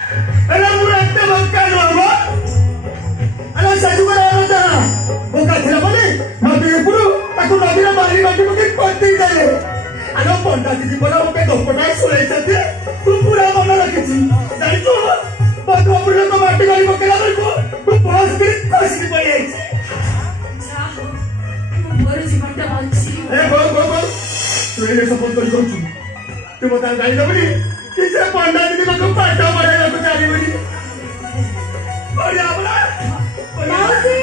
अरे मुझे बक्का नो अरे साजू को रहता वो का थिला बोले नदी पुरु ताकू नदी रे बाली बाटी मुके पत्ती देले अरे पंडा जी बोला मुके गपटा सुले छथि तू पूरा मन रखिछि जानि तू बात पुरु तो बाटी गाली पकेला को तू बस के कोशिश पड़ी आई जा मु मोर जीवनटा बंची ए गो तू ये सपोर्ट करी करछु तू मता गाली दबली किसे पंडा जी को पाटा पड़ेगा तो चाली बनी और आवला मौसी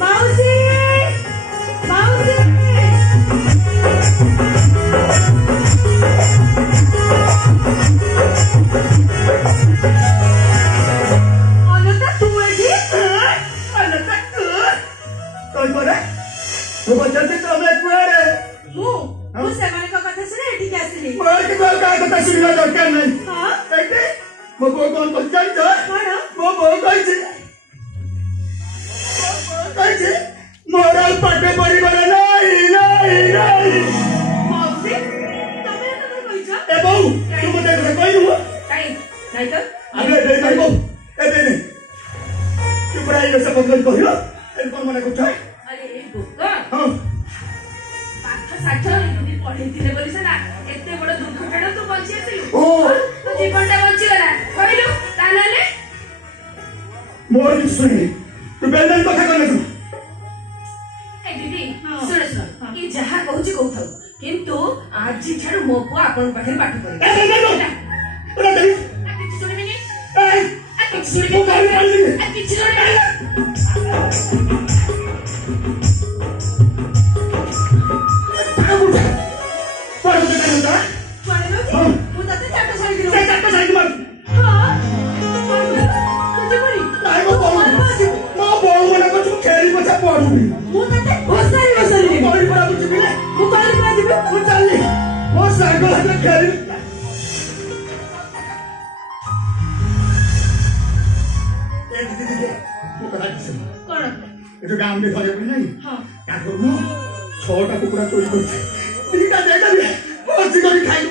मौसी मौसी अनता तू एठी अनता कोई बोले वो बच्चे तो मैं कुआरे मु से माने का कथा सुने एठी के आसीली मोर के को का कथा सुनिला दरकार नहीं हां एठी मो को कोन को जाई जा कोन मो कहि छी कहि मोरा पाटे पड़ी बने नहीं मौसी तमे तो कहि जा ए बहू तू मते कहि दू काई नहीं तो अबे दे बहू ए दे तू पूरा ये सब बंद कहियो ए कोन मने कुछ अरे ए बुका हां पाठ साठ यदि पढे दिले बोली से ना एते बड़ दुर्घटना तू बंची आसिलु ओ तो जीवनटा बंची गला कहिलु तानाले मोर सुनी तू बेलन कथा कहले तू ए दीदी सुन ई जहा कहूची कहथौ किंतु आज जी छाडू मो को आपन पाखे पाठ करे ए नहीं ओला दे किछि सुनिबिनी ए किछि सुनिबिनी किछि सुनिबिनी पर तू कहता चले लो मु तते चाटा सारी दिलो से चाटा साइड मार हां तुझे बोली नाही मो बहु मने को तू खेली पछा पडुबी मु तते बसारी कोई पर तू जिबिले मु काली पर जिबे तू चलली मो सागो हाथ खेली ए दीदी तू कथा किसे कोन ए जो गाम में घरे पड़ी नहीं हां का करू 6टा कुकुड़ा चोरी करछि 3टा देगा भी पहुंची करी खाई